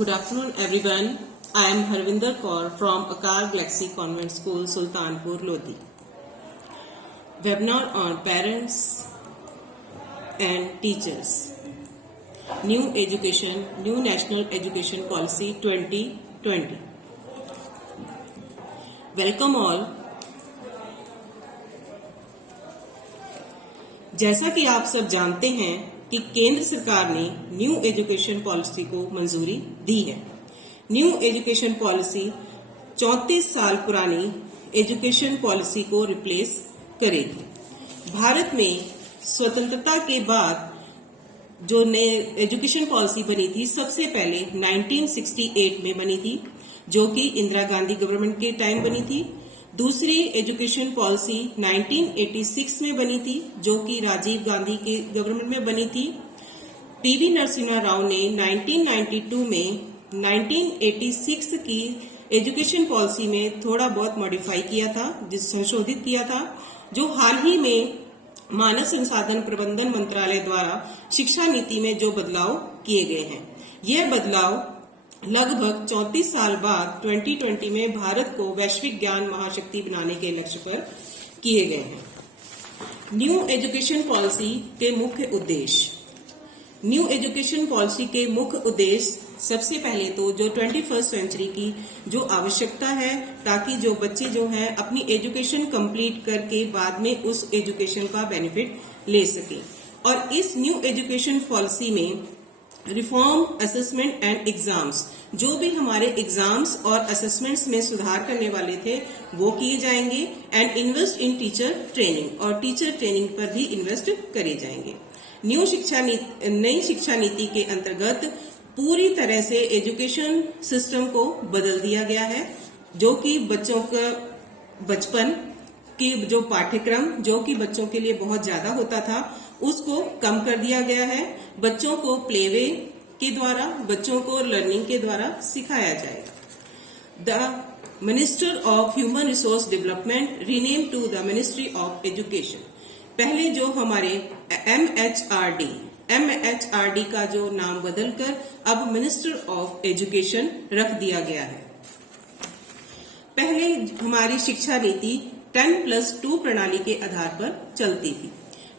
Good afternoon, everyone. I am Harvinder Kaur from Akar Galaxy Convent School, Sultanpur, Lodi. Webinar on parents and teachers. New Education, New National Education Policy 2020. Welcome all. जैसा कि आप सब जानते हैं कि केंद्र सरकार ने न्यू एजुकेशन पॉलिसी को मंजूरी दी है। न्यू एजुकेशन पॉलिसी 34 साल पुरानी एजुकेशन पॉलिसी को रिप्लेस करेगी। भारत में स्वतंत्रता के बाद जो नई एजुकेशन पॉलिसी बनी थी सबसे पहले 1968 में बनी थी, जो कि इंदिरा गांधी गवर्नमेंट के टाइम बनी थी। दूसरी एजुकेशन पॉलिसी 1986 में बनी थी, जो कि राजीव गांधी के गवर्नमेंट में बनी थी। पीवी नरसिम्हा राव ने 1992 में 1986 की एजुकेशन पॉलिसी में थोड़ा बहुत मॉडिफाई किया था, संशोधित किया था, जो हाल ही में मानव संसाधन प्रबंधन मंत्रालय द्वारा शिक्षा नीति में जो बदलाव किए गए हैं। यह बदलाव लगभग 34 साल बाद 2020 में भारत को वैश्विक ज्ञान महाशक्ति बनाने के लक्ष्य पर किए गए हैं। न्यू एजुकेशन पॉलिसी के मुख्य उद्देश्य। न्यू एजुकेशन पॉलिसी के मुख्य उद्देश्य सबसे पहले तो जो 21st सेंचुरी की जो आवश्यकता है, ताकि जो बच्चे जो हैं अपनी एजुकेशन कंप्लीट करके बाद में उस एजुकेशन का बेनिफिट ले सके। और इस न्यू एजुकेशन पॉलिसी में रिफॉर्म, असेसमेंट एंड एग्जाम्स, जो भी हमारे एग्जाम्स और असेसमेंट्स में सुधार करने वाले थे वो किए जाएंगे। And invest in teacher training, और टीचर ट्रेनिंग पर भी इन्वेस्ट करे जाएंगे। नई शिक्षा नीति के अंतर्गत पूरी तरह से एजुकेशन सिस्टम को बदल दिया गया है, जो कि बच्चों का बचपन की जो पाठ्यक्रम जो कि बच्चों के लिए बहुत ज्यादा होता था उसको कम कर दिया गया है। बच्चों को प्लेवे के द्वारा, बच्चों को लर्निंग के द्वारा सिखाया जाएगा। The minister of human resource development rename to the ministry of education. पहले जो हमारे एमएचआरडी का जो नाम बदलकर अब मिनिस्टर ऑफ एजुकेशन रख दिया गया है। पहले हमारी शिक्षा नीति 10+2 प्रणाली के आधार पर चलती थी,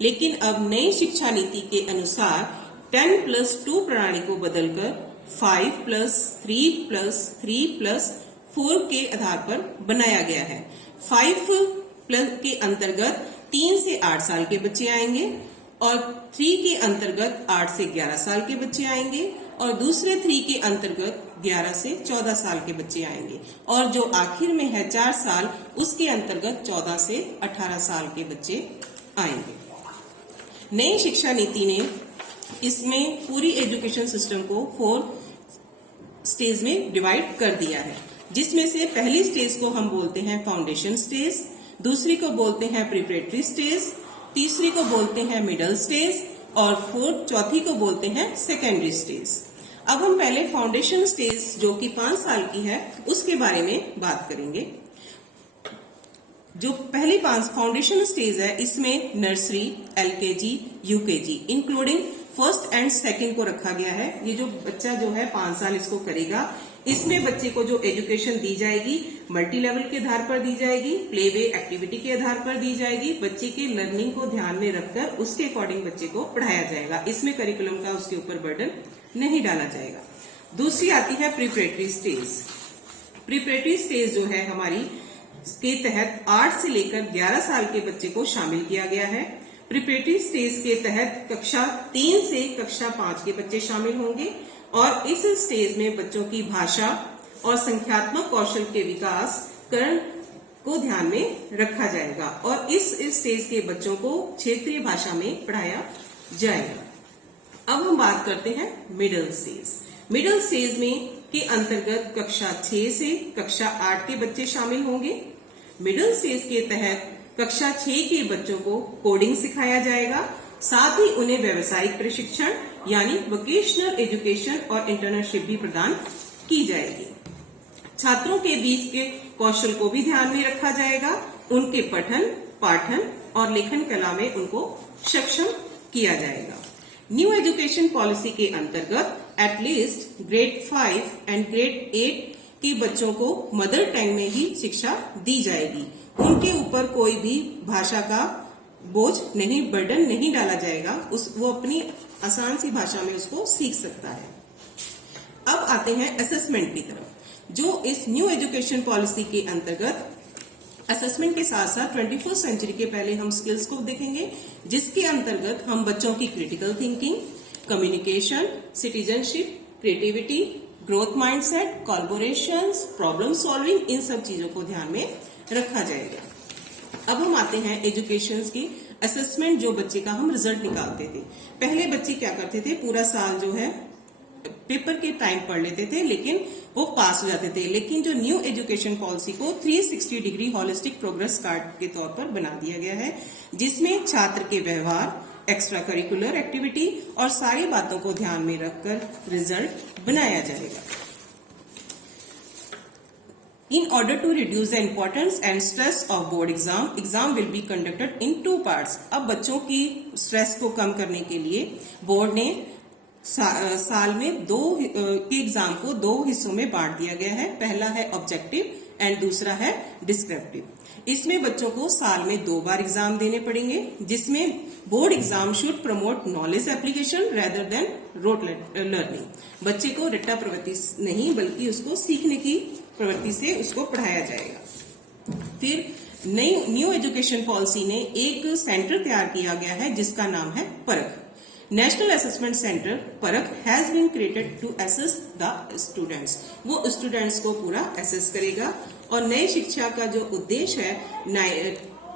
लेकिन अब नई शिक्षा नीति के अनुसार 10+2 प्रणाली को बदलकर 5+3+3+4 के आधार पर बनाया गया है। 5+ के अंतर्गत 3 से 8 साल के बच्चे आएंगे, और 3 के अंतर्गत 8 से 11 साल के बच्चे आएंगे, और दूसरे 3 के अंतर्गत 11 से 14 साल के बच्चे आएंगे, और जो आखिर में है 4 साल, उसके अंतर्गत 14 से 18 साल के बच्चे आएंगे। नई शिक्षा नीति ने इसमें पूरी एजुकेशन सिस्टम को 4 स्टेज में डिवाइड कर दिया है, जिसमें से पहली स्टेज को हम बोलते हैं फाउंडेशन स्टेज, दूसरी को बोलते हैं प्रिपरेटरी स्टेज, तीसरी को बोलते हैं मिडिल स्टेज, और चौथी को बोलते हैं सेकेंडरी स्टेज। अब हम पहले फाउंडेशन स्टेज जो कि 5 साल की है उसके बारे में बात करेंगे। जो पहली फाउंडेशन स्टेज है, इसमें nursery, LKG, UKG including first and second को रखा गया है। ये जो बच्चा जो है 5 साल इसको करेगा, इसमें बच्चे को जो एजुकेशन दी जाएगी मल्टी लेवल के आधार पर दी जाएगी, प्ले वे एक्टिविटी के आधार पर दी जाएगी। बच्चे की लर्निंग को ध्यान में रखकर उसके अकॉर्डिंग बच्चे को पढ़ाया जाएगा। इसमें करिकुलम का उसके ऊपर बर्डन नहीं डाला जाएगा। दूसरी आती है प्रिपरेटरी स्टेज। प्रिपरेटरी स्टेज जो है हमारी के तहत 8 से लेकर 11 साल के बच्चे को शामिल किया गया है। प्रिपरेटरी स्टेज के तहत कक्षा 3 से कक्षा 5 के बच्चे शामिल होंगे, और इस स्टेज में बच्चों की भाषा और संख्यात्मक कौशल के विकास करण को ध्यान में रखा जाएगा, और इस स्टेज के बच्चों को क्षेत्रीय भाषा में पढ़ाया जाएगा। अब हम बात करते हैं मिडिल स्टेज। मिडिल स्टेज में के अंतर्गत कक्षा 6 से कक्षा 8 के बच्चे शामिल होंगे। मिडिल स्टेज के तहत कक्षा 6 के बच्चों को कोडिंग सिखाया जाएगा, साथ ही उन्हें व्यावसायिक प्रशिक्षण यानी वोकेशनल एजुकेशन और इंटर्नशिप भी प्रदान की जाएगी। छात्रों के बीच के कौशल को भी ध्यान में रखा जाएगा, उनके पठन, पाठन और लेखन कला में उनको सक्षम किया जाएगा। न्यू एजुकेशन पॉलिसी के अंतर्गत एटलीस्ट ग्रेड 5 एंड ग्रेड 8 के बच्चों को मदर टंग में ही शिक्षा दी जाएगी। उनके ऊपर कोई भी भाषा का बोझ नहीं, बर्डन नहीं डाला जाएगा। वो अपनी आसान सी भाषा में उसको सीख सकता है। अब आते हैं असेसमेंट की तरफ, जो इस न्यू एजुकेशन पॉलिसी के अंतर्गत असेसमेंट के साथ साथ 21वीं सेंचुरी के पहले हम स्किल्स को देखेंगे, जिसके अंतर्गत हम बच्चों की critical thinking, communication, citizenship, creativity, growth mindset, collaborations, problem solving, इन सब चीजों को ध्यान में रखा जाएगा। अब हम आते हैं एजुकेशन की असेसमेंट, जो बच्चे का हम रिजल्ट निकालते थे। पहले बच्चे क्या करते थे, पूरा साल जो है पेपर के टाइम पढ़ लेते थे, लेकिन वो पास हो जाते थे। लेकिन जो न्यू एजुकेशन पॉलिसी को 360 डिग्री होलिस्टिक प्रोग्रेस कार्ड के तौर पर बना दिया गया है, जिसमें छात्र के व्यवहार, एक्स्ट्रा करिकुलर एक्टिविटी और सारी बातों को ध्यान में रखकर रिजल्ट बनाया जाएगा। In order to reduce the importance and stress of board exam will be conducted in 2 parts। अब बच्चों की स्ट्रेस को कम करने के लिए बोर्ड ने साल में के एग्जाम को 2 हिस्सों में बांट दिया गया है। पहला है ऑब्जेक्टिव एंड दूसरा है डिस्क्रिप्टिव। इसमें बच्चों को साल में 2 बार एग्जाम देने पड़ेंगे, जिसमें board exam should promote knowledge application rather than rote learning. बच्चे को रट्टा प्रवृत्ति नहीं, बल्कि उसको सीखने की प्रवृत्ति से उसको पढ़ाया जाएगा। फिर न्यू एजुकेशन पॉलिसी ने एक सेंटर तैयार किया गया है, जिसका नाम है Parakh. National assessment centre Parakh has been created to assess the students. वो स्टूडेंट्स को पूरा असेस करेगा और नई शिक्षा का जो उद्देश्य है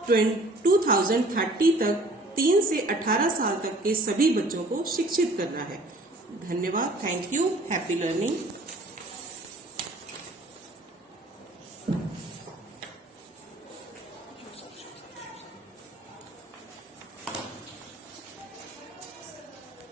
2030 तक 3 से 18 साल तक के सभी बच्चों को शिक्षित करना है। धन्यवाद। Thank you. Happy learning.